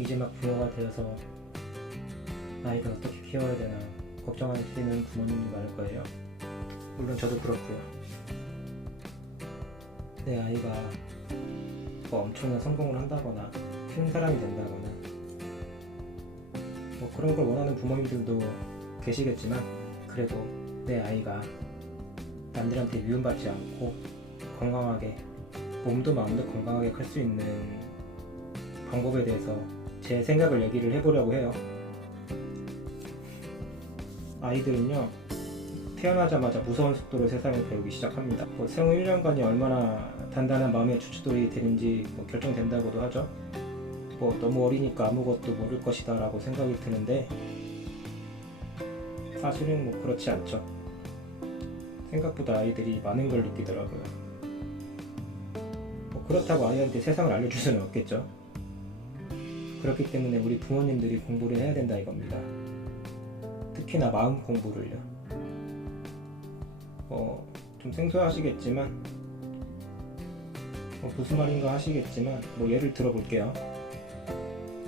이제 막 부모가 되어서 아이를 어떻게 키워야 되나 걱정하시는 부모님도 많을 거예요. 물론 저도 그렇고요. 내 아이가 뭐 엄청난 성공을 한다거나 큰 사람이 된다거나 뭐 그런 걸 원하는 부모님들도 계시겠지만, 그래도 내 아이가 남들한테 미움받지 않고 건강하게, 몸도 마음도 건강하게 클 수 있는 방법에 대해서 제 생각을 얘기를 해보려고 해요. 아이들은요, 태어나자마자 무서운 속도로 세상을 배우기 시작합니다. 생후 1년간이 얼마나 단단한 마음의 주춧돌이 되는지 결정된다고도 하죠. 너무 어리니까 아무것도 모를 것이다 라고 생각이 드는데, 사실은 그렇지 않죠. 생각보다 아이들이 많은 걸 느끼더라고요. 그렇다고 아이한테 세상을 알려줄 수는 없겠죠. 그렇기 때문에 우리 부모님들이 공부를 해야 된다 이겁니다. 특히나 마음 공부를요. 좀 생소하시겠지만, 무슨 말인가 하시겠지만, 예를 들어볼게요.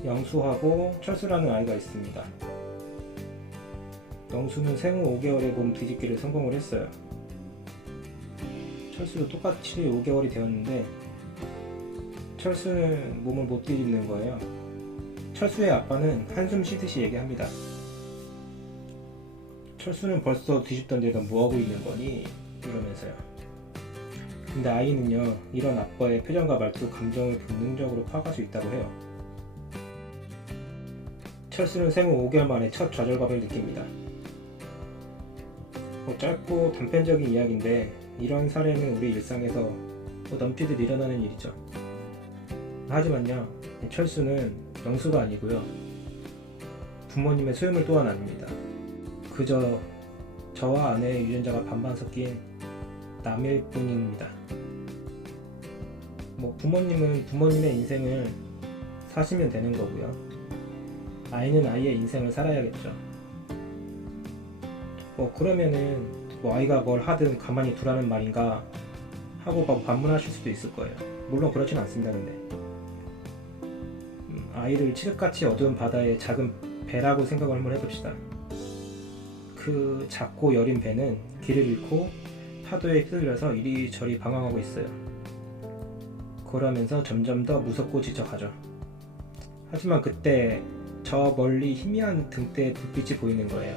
영수하고 철수라는 아이가 있습니다. 영수는 생후 5개월에 몸 뒤집기를 성공을 했어요. 철수도 똑같이 5개월이 되었는데, 철수는 몸을 못 뒤집는 거예요. 철수의 아빠는 한숨 쉬듯이 얘기합니다. 철수는 벌써 뒤집던 데가 뭐하고 있는 거니? 이러면서요. 근데 아이는요, 이런 아빠의 표정과 말투, 감정을 본능적으로 파악할 수 있다고 해요. 철수는 생후 5개월 만에 첫 좌절감을 느낍니다. 짧고 단편적인 이야기인데, 이런 사례는 우리 일상에서 넘치듯 일어나는 일이죠. 하지만요, 철수는 영수가 아니고요, 부모님의 소유물 또한 아닙니다. 그저 저와 아내의 유전자가 반반 섞인 남일 뿐입니다. 부모님은 부모님의 인생을 사시면 되는 거고요, 아이는 아이의 인생을 살아야겠죠. 그러면은 아이가 뭘 하든 가만히 두라는 말인가 하고 반문하실 수도 있을 거예요. 물론 그렇진 않습니다. 근데 아이를 칠흑같이 어두운 바다의 작은 배라고 생각을 한번 해봅시다. 그 작고 여린 배는 길을 잃고 파도에 휘둘려서 이리저리 방황하고 있어요. 그러면서 점점 더 무섭고 지쳐가죠. 하지만 그때 저 멀리 희미한 등대의 불빛이 보이는 거예요.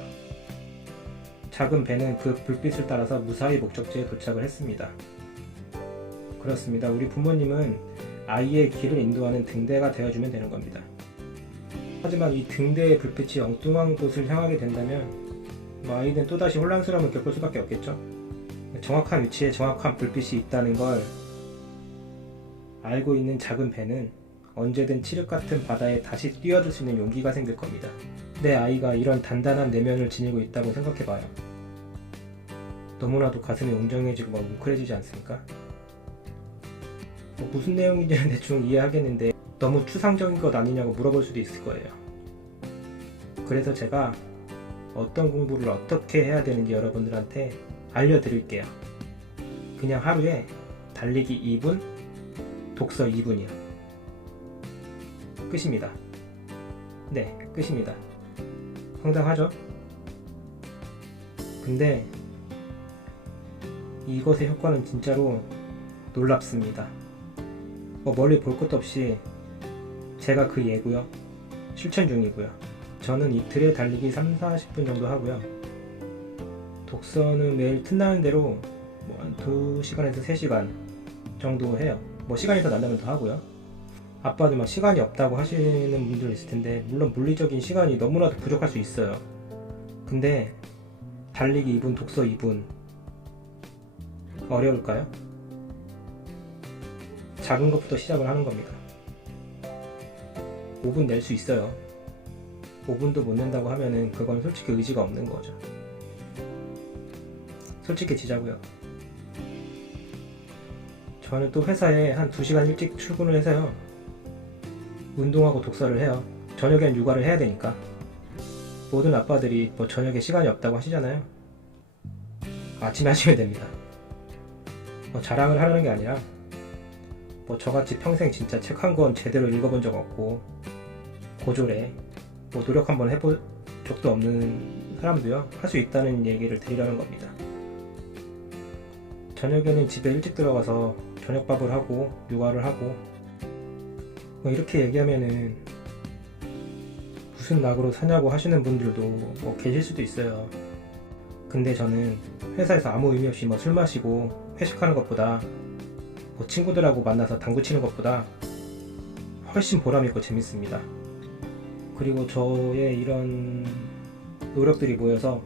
작은 배는 그 불빛을 따라서 무사히 목적지에 도착을 했습니다. 그렇습니다. 우리 부모님은 아이의 길을 인도하는 등대가 되어주면 되는 겁니다. 하지만 이 등대의 불빛이 엉뚱한 곳을 향하게 된다면 아이는 또다시 혼란스러움을 겪을 수밖에 없겠죠. 정확한 위치에 정확한 불빛이 있다는 걸 알고 있는 작은 배는 언제든 칠흑 같은 바다에 다시 뛰어들 수 있는 용기가 생길 겁니다. 내 아이가 이런 단단한 내면을 지니고 있다고 생각해봐요. 너무나도 가슴이 웅장해지고 뭉클해지지 않습니까? 무슨 내용인지는 대충 이해하겠는데, 너무 추상적인 것 아니냐고 물어볼 수도 있을 거예요. 그래서 제가 어떤 공부를 어떻게 해야 되는지 여러분들한테 알려드릴게요. 그냥 하루에 달리기 2분, 독서 2분이요. 끝입니다. 네, 끝입니다. 황당하죠? 근데 이것의 효과는 진짜로 놀랍습니다. 멀리 볼 것도 없이 제가 그 예고요, 실천 중이고요. 저는 이틀에 달리기 3-40분 정도 하고요. 독서는 매일 틈나는 대로 한 2시간에서 3시간 정도 해요. 시간이 더 난다면 더 하고요. 아빠도 시간이 없다고 하시는 분들 있을 텐데, 물론 물리적인 시간이 너무나도 부족할 수 있어요. 근데 달리기 2분, 독서 2분 어려울까요? 작은 것부터 시작을 하는 겁니다. 5분 낼 수 있어요. 5분도 못 낸다고 하면은 그건 솔직히 의지가 없는 거죠. 솔직해지자고요. 저는 또 회사에 한 2시간 일찍 출근을 해서요, 운동하고 독서를 해요. 저녁엔 육아를 해야 되니까. 모든 아빠들이 저녁에 시간이 없다고 하시잖아요. 아침에 하시면 됩니다. 자랑을 하려는 게 아니라, 저같이 평생 진짜 책 한 권 제대로 읽어본 적 없고 고졸에 뭐 노력 한번 해본 적도 없는 사람도요 할 수 있다는 얘기를 드리려는 겁니다. 저녁에는 집에 일찍 들어가서 저녁밥을 하고 육아를 하고 뭐 이렇게 얘기하면은 무슨 낙으로 사냐고 하시는 분들도 뭐 계실 수도 있어요. 근데 저는 회사에서 아무 의미 없이 뭐 술 마시고 회식하는 것보다 뭐 친구들하고 만나서 당구 치는 것보다 훨씬 보람있고 재밌습니다. 그리고 저의 이런 노력들이 모여서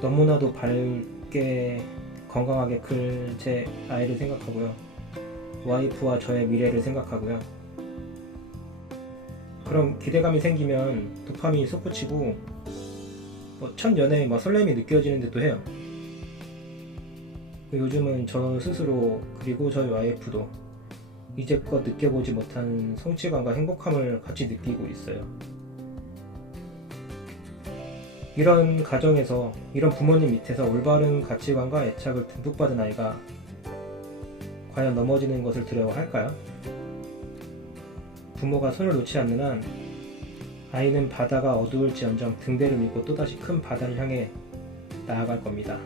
너무나도 밝게 건강하게 클 제 아이를 생각하고요. 와이프와 저의 미래를 생각하고요. 그럼 기대감이 생기면 도파민이 솟구치고 뭐 첫 연애에 막 설렘이 느껴지는 듯도 해요. 요즘은 저 스스로 그리고 저희 와이프도 이제껏 느껴보지 못한 성취감과 행복함을 같이 느끼고 있어요. 이런 가정에서 이런 부모님 밑에서 올바른 가치관과 애착을 듬뿍 받은 아이가 과연 넘어지는 것을 두려워할까요? 부모가 손을 놓지 않는 한 아이는 바다가 어두울지언정 등대를 밀고 또다시 큰 바다를 향해 나아갈 겁니다.